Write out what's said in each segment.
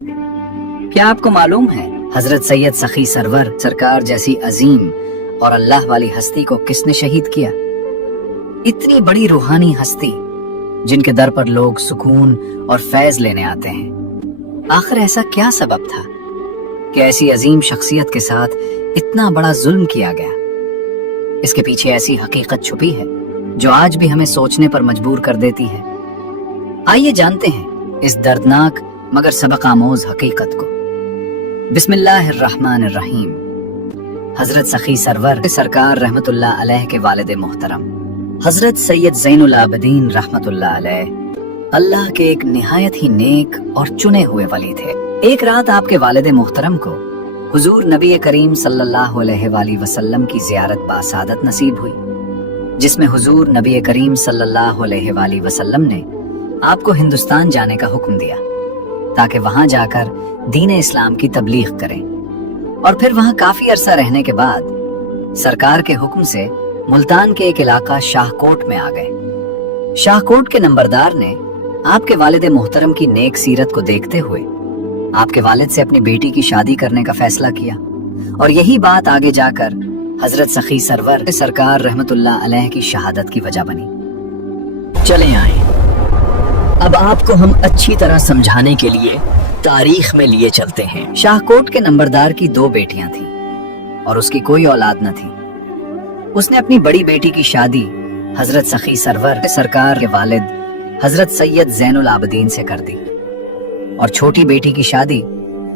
क्या आपको मालूम है हजरत सैयद सखी सरवर सरकार जैसी अजीम और अल्लाह वाली हस्ती को किसने शहीद किया? इतनी बड़ी रूहानी हस्ती जिनके दर पर लोग सुकून और फैज लेने आते हैं। आखिर ऐसा क्या सबब था कि ऐसी अजीम शख्सियत के साथ इतना बड़ा जुल्म किया गया? इसके पीछे ऐसी हकीकत छुपी है जो आज भी हमें सोचने पर मजबूर कर देती है। आइए जानते हैं इस दर्दनाक मगर सबक आमोज हकीकत को। बिस्मिल्लाहिर्रहमानिर्रहीम। हजरत सखी सरवर सरकार रहमतुल्लाह अलैह के वालिद मोहतरम हजरत सैयद ज़ैनुल आबिदीन रहमतुल्लाह अलैह अल्लाह के एक निहायत ही नेक और चुने हुए वली थे। एक रात आपके वालिद मोहतरम को हुजूर नबी करीम सल्लल्लाहु अलैहि वसल्लम की ज़ियारत बासादत नसीब हुई, जिसमें हुजूर नबी करीम सल्लल्लाहु अलैहि वसल्लम ने आपको हिंदुस्तान जाने का हुक्म दिया ताकि वहां जाकर दीन इस्लाम की तबलीग करें। और फिर वहां काफी अरसा रहने के बाद सरकार के हुक्म से मुल्तान के एक इलाका शाहकोट में आ गए। शाहकोट के नंबरदार ने आपके वालिद मोहतरम की नेक सीरत को देखते हुए आपके वालिद से अपनी बेटी की शादी करने का फैसला किया, और यही बात आगे जाकर हजरत सखी सरवर सरकार रहमतुल्लाह अलैह की शहादत की वजह बनी। चले आए, अब आपको हम अच्छी तरह समझाने के लिए तारीख में लिए चलते हैं। शाहकोट के नंबरदार की 2 बेटियां थीं और उसकी कोई औलाद न थी। उसने अपनी बड़ी बेटी की शादी हजरत सखी सरवर सरकार के वालिद हजरत सैयद ज़ैनुल आबिदीन से कर दी और छोटी बेटी की शादी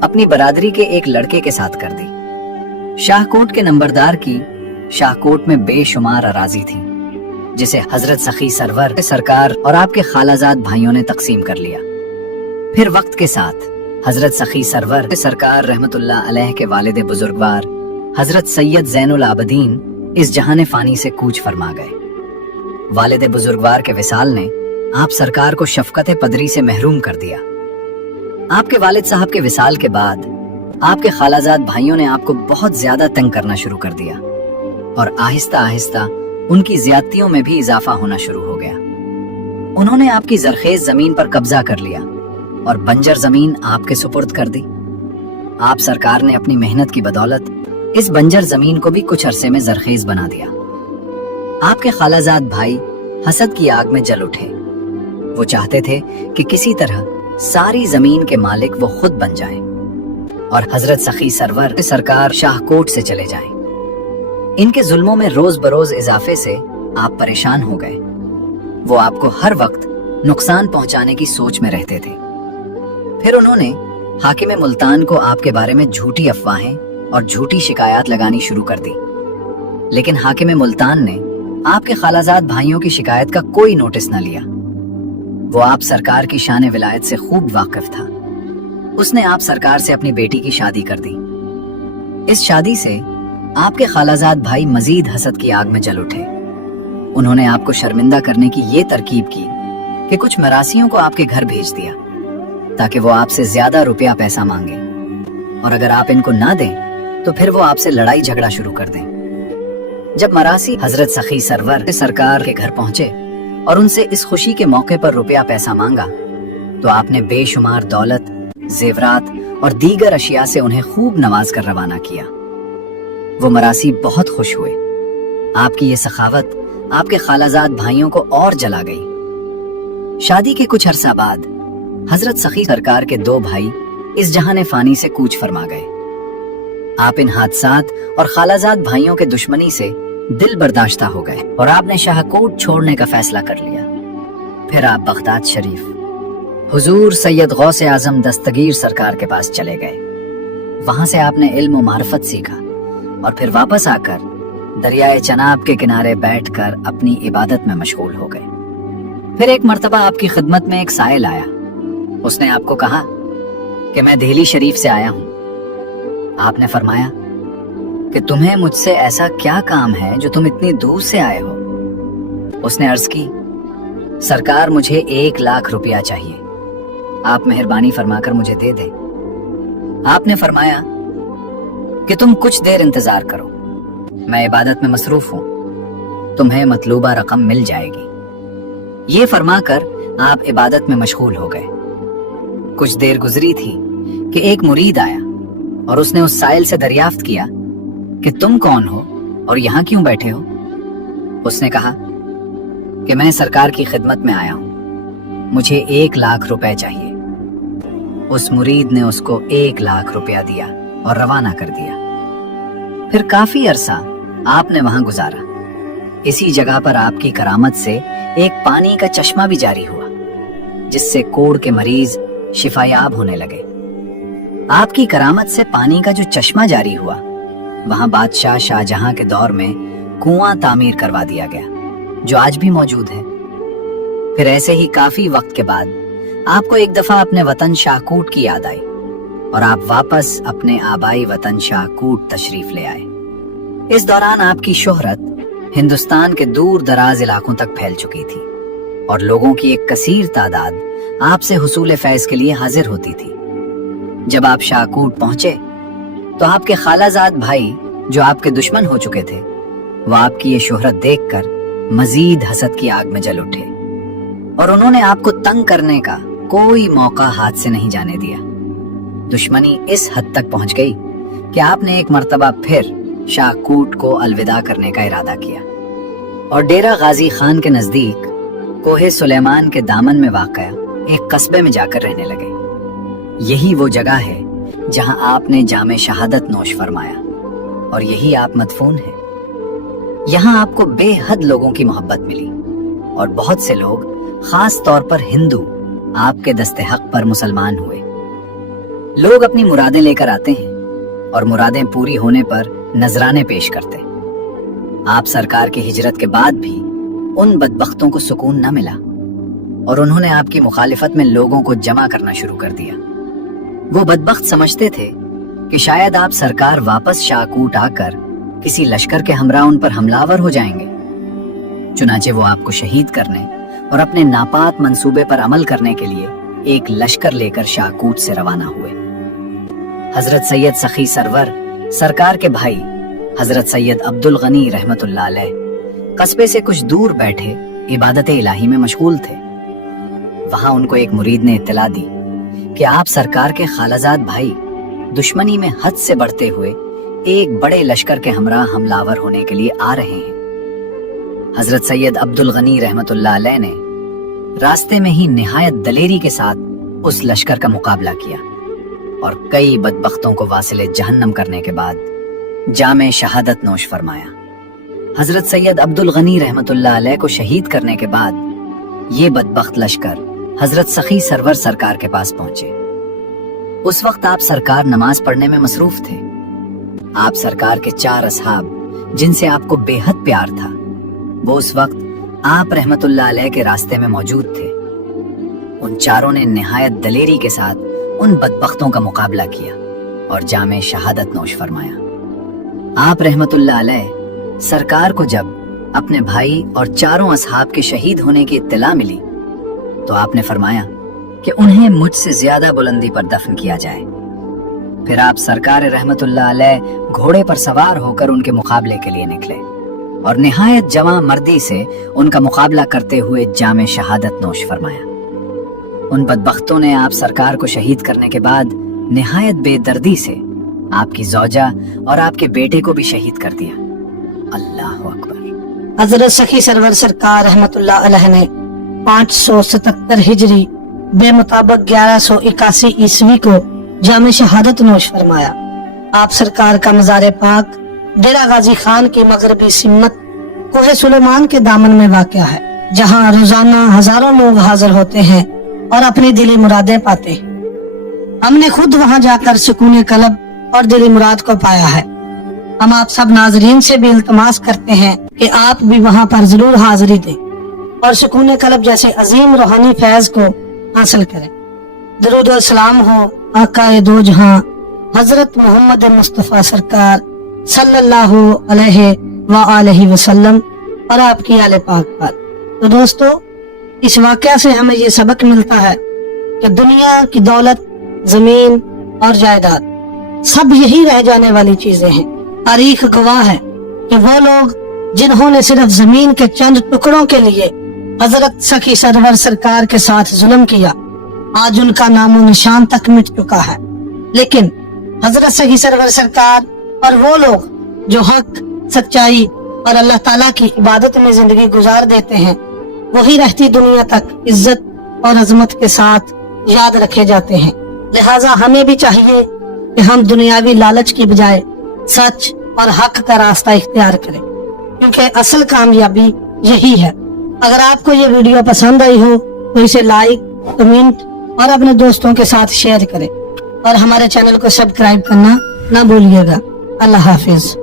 अपनी बरादरी के एक लड़के के साथ कर दी। शाहकोट के नंबरदार की शाहकोट में बेशुमार अराजी थी, जिसे हजरत सखी सरवर सरकार और आपके खालाजाद भाइयों ने तकसीम कर लिया। फिर वक्त के साथ हजरत सखी सरवर सरकार रहमतुल्लाह अलैह के वालिद बुजुर्गवार हजरत सैयद ज़ैनुल आबिदीन इस जहान फानी से कूच फरमा गए। वालिद बुजुर्गवार के विसाल ने आप सरकार को शफकत पदरी से महरूम कर दिया। आपके वालिद साहब के विसाल के बाद आपके खालाजाद भाइयों ने आपको बहुत ज्यादा तंग करना शुरू कर दिया और आहिस्ता आहिस्ता उनकी ज्यादतियों में भी इजाफा होना शुरू हो गया। उन्होंने आपकी जरखेज जमीन पर कब्जा कर लिया और बंजर जमीन आपके सुपुर्द कर दी। आप सरकार ने अपनी मेहनत की बदौलत इस बंजर जमीन को भी कुछ अरसे में जरखेज बना दिया। आपके खालाजाद भाई हसद की आग में जल उठे। वो चाहते थे कि किसी तरह सारी जमीन के मालिक वो खुद बन जाएं और हजरत सखी सरवर सरकार शाहकोट से चले जाएं। इनके जुल्मों में रोज बरोज इजाफे से आप परेशान हो गए। वो आपको हर वक्त नुकसान पहुंचाने की सोच में रहते थे। फिर उन्होंने हाकिम मुल्तान को आपके बारे में झूठी अफवाहें और झूठी शिकायत लगानी शुरू कर दी, लेकिन हाकिम मुल्तान ने आपके खालाजाद भाइयों की शिकायत का कोई नोटिस न लिया। वो आप सरकार की शान विलायत से खूब वाकिफ था। उसने आप सरकार से अपनी बेटी की शादी कर दी। इस शादी से आपके खालाजाद भाई मजीद हसद की आग में जल उठे। उन्होंने आपको शर्मिंदा करने की ये तरकीब की कि कुछ मरासियों को आपके घर भेज दिया ताकि वो आपसे ज्यादा रुपया पैसा मांगे, और अगर आप इनको ना दें तो फिर वो आपसे लड़ाई झगड़ा शुरू कर दें। जब मरासी हजरत सखी सरवर सरकार के घर पहुंचे और उनसे इस खुशी के मौके पर रुपया पैसा मांगा तो आपने बेशुमार दौलत, जेवरात और दीगर अशिया से उन्हें खूब नवाज कर रवाना किया। वो मरासी बहुत खुश हुए। आपकी ये सखावत आपके खालाजाद भाइयों को और जला गई। शादी के कुछ अरसा बाद हजरत सखी सरकार के 2 भाई इस जहान फानी से कूच फरमा गए। आप इन हादसात और खालाजाद भाइयों के दुश्मनी से दिल बर्दाश्ता हो गए और आपने शाहकोट छोड़ने का फैसला कर लिया। फिर आप बगदाद शरीफ हुजूर सैयद गौसे आजम दस्तगीर सरकार के पास चले गए। वहां से आपने इल्म और मार्फत सीखा और फिर वापस आकर दरियाए चनाब के किनारे बैठकर अपनी इबादत में मशगूल हो गए। फिर एक मर्तबा आपकी खिदमत में एक साइल आया। उसने आपको कहा कि मैं दिल्ली शरीफ से आया हूं। आपने फरमाया कि तुम्हें मुझसे ऐसा क्या काम है जो तुम इतनी दूर से आए हो? उसने अर्ज की, सरकार मुझे 1 लाख रुपया चाहिए, आप मेहरबानी फरमाकर मुझे दे दे। आपने फरमाया कि तुम कुछ देर इंतजार करो, मैं इबादत में मसरूफ हूं, तुम्हें मतलूबा रकम मिल जाएगी। ये फरमाकर आप इबादत में मशगूल हो गए। कुछ देर गुजरी थी کہ ایک مرید آیا اور اس نے اس سائل سے دریافت کیا کہ تم کون ہو اور یہاں کیوں بیٹھے ہو؟ اس نے کہا کہ میں سرکار کی خدمت میں آیا ہوں، مجھے 1 لاکھ روپے چاہیے۔ اس مرید نے اس کو 1 لاکھ روپیہ دیا اور روانہ کر دیا۔ پھر کافی عرصہ آپ نے وہاں گزارا۔ اسی جگہ پر آپ کی کرامت سے ایک پانی کا چشمہ بھی جاری ہوا، جس سے کوڑ کے مریض شفایاب ہونے لگے۔ آپ کی کرامت سے پانی کا جو چشمہ جاری ہوا، وہاں بادشاہ شاہجہاں کے دور میں کنواں تعمیر کروا دیا گیا، جو آج بھی موجود ہے۔ پھر ایسے ہی کافی وقت کے بعد آپ کو ایک دفعہ اپنے وطن شاہکوٹ کی یاد آئی اور آپ واپس اپنے آبائی وطن شاہکوٹ تشریف لے آئے۔ اس دوران آپ کی شہرت ہندوستان کے دور دراز علاقوں تک پھیل چکی تھی اور لوگوں کی ایک کثیر تعداد آپ سے حصول فیض کے لیے حاضر ہوتی تھی۔ جب آپ شاہکوٹ پہنچے تو آپ کے خالہ زاد بھائی، جو آپ کے دشمن ہو چکے تھے، وہ آپ کی یہ شہرت دیکھ کر مزید حسد کی آگ میں جل اٹھے اور انہوں نے آپ کو تنگ کرنے کا کوئی موقع ہاتھ سے نہیں جانے دیا۔ دشمنی اس حد تک پہنچ گئی کہ آپ نے ایک مرتبہ پھر شاہکوٹ کو الوداع کرنے کا ارادہ کیا اور ڈیرہ غازی خان کے نزدیک کوہ سلیمان کے دامن میں واقع ایک قصبے میں جا کر رہنے لگے۔ یہی وہ جگہ ہے جہاں آپ نے جام شہادت نوش فرمایا اور یہی آپ مدفون ہیں۔ یہاں آپ کو بے حد لوگوں کی محبت ملی اور بہت سے لوگ، خاص طور پر ہندو، آپ کے دست حق پر مسلمان ہوئے۔ لوگ اپنی مرادیں لے کر آتے ہیں اور مرادیں پوری ہونے پر نذرانے پیش کرتے۔ آپ سرکار کی ہجرت کے بعد بھی ان بدبختوں کو سکون نہ ملا اور انہوں نے آپ کی مخالفت میں لوگوں کو جمع کرنا شروع کر دیا۔ وہ بدبخت سمجھتے تھے کہ شاید آپ سرکار واپس شاہکوٹ آ کر کسی لشکر کے ہمراہ ان پر حملہ آور ہو جائیں گے۔ چنانچہ وہ آپ کو شہید کرنے اور اپنے ناپاک منصوبے پر عمل کرنے کے لیے ایک لشکر لے کر شاہکوٹ سے روانہ ہوئے۔ حضرت سید سخی سرور سرکار کے بھائی حضرت سید عبد الغنی رحمت اللہ علیہ قصبے سے کچھ دور بیٹھے عبادت الہی میں مشغول تھے۔ وہاں ان کو ایک مرید نے اطلاع دی کہ آپ سرکار کے خالزاد بھائی دشمنی میں حد سے بڑھتے ہوئے ایک بڑے لشکر کے ہمراہ حملہ آور ہونے کے لیے آ رہے ہیں۔ حضرت سید عبد الغنی رحمت اللہ علیہ نے راستے میں ہی نہایت دلیری کے ساتھ اس لشکر کا مقابلہ کیا اور کئی بدبختوں کو واصل جہنم کرنے کے بعد جام شہادت نوش فرمایا۔ حضرت سید عبد الغنی رحمت اللہ علیہ کو شہید کرنے کے بعد یہ بدبخت لشکر حضرت سخی سرور سرکار کے پاس پہنچے۔ اس وقت آپ سرکار نماز پڑھنے میں مصروف تھے۔ آپ سرکار کے 4 اصحاب جن سے آپ کو بے حد پیار تھا، وہ اس وقت آپ رحمت اللہ علیہ کے راستے میں موجود تھے۔ ان چاروں نے نہایت دلیری کے ساتھ ان بدبختوں کا مقابلہ کیا اور جام شہادت نوش فرمایا۔ آپ رحمت اللہ علیہ سرکار کو جب اپنے بھائی اور 4 اصحاب کے شہید ہونے کی اطلاع ملی تو آپ نے فرمایا کہ انہیں مجھ سے زیادہ بلندی پر دفن کیا جائے۔ پھر آپ سرکار رحمت اللہ علیہ گھوڑے پر سوار ہو کر ان کے مقابلے کے لیے نکلے اور نہایت جواں مردی سے ان کا مقابلہ کرتے ہوئے جام شہادت نوش فرمایا۔ ان بدبختوں نے آپ سرکار کو شہید کرنے کے بعد نہایت بے دردی سے آپ کی زوجہ اور آپ کے بیٹے کو بھی شہید کر دیا۔ اللہ اکبر۔ حضرت سخی سرور سرکار رحمت اللہ علیہ نے 577 ہجری بے مطابق 1181 عیسوی کو جام شہادت نوش فرمایا۔ آپ سرکار کا مزار پاک ڈیرہ غازی خان کی مغربی سمت کوہ سلیمان کے دامن میں واقع ہے، جہاں روزانہ ہزاروں لوگ حاضر ہوتے ہیں اور اپنی دلی مرادیں پاتے ہیں۔ ہم نے خود وہاں جا کر سکون قلب اور دلی مراد کو پایا ہے۔ ہم آپ سب ناظرین سے بھی التماس کرتے ہیں کہ آپ بھی وہاں پر ضرور حاضری دیں اور سکون قلب جیسے عظیم روحانی فیض کو حاصل کریں۔ درود و سلام ہو آقا دو جہاں حضرت محمد مصطفیٰ سرکار صلی اللہ علیہ وآلہ وسلم اور آپ کی آل پاک پر۔ تو دوستو، اس واقعہ سے ہمیں یہ سبق ملتا ہے کہ دنیا کی دولت، زمین اور جائیداد سب یہی رہ جانے والی چیزیں ہیں۔ تاریخ گواہ ہے کہ وہ لوگ جنہوں نے صرف زمین کے چند ٹکڑوں کے لیے حضرت سخی سرور سرکار کے ساتھ ظلم کیا، آج ان کا نام و نشان تک مٹ چکا ہے۔ लेकिन हजरत सही सरवर सरकार और वो लोग जो हक, सच्चाई और अल्लाह ताला की इबादत में जिंदगी गुजार देते हैं, वही रहती दुनिया तक इज्जत और अजमत के साथ याद रखे जाते हैं। लिहाजा हमें भी चाहिए कि हम दुनियावी लालच की बजाय सच और हक का रास्ता इख्तियार करें, क्योंकि असल कामयाबी यही है। अगर आपको ये वीडियो पसंद आई हो तो इसे लाइक, कमेंट और अपने दोस्तों के साथ शेयर करें और हमारे चैनल को सब्सक्राइब करना ना भूलिएगा। अल्लाह हाफिज।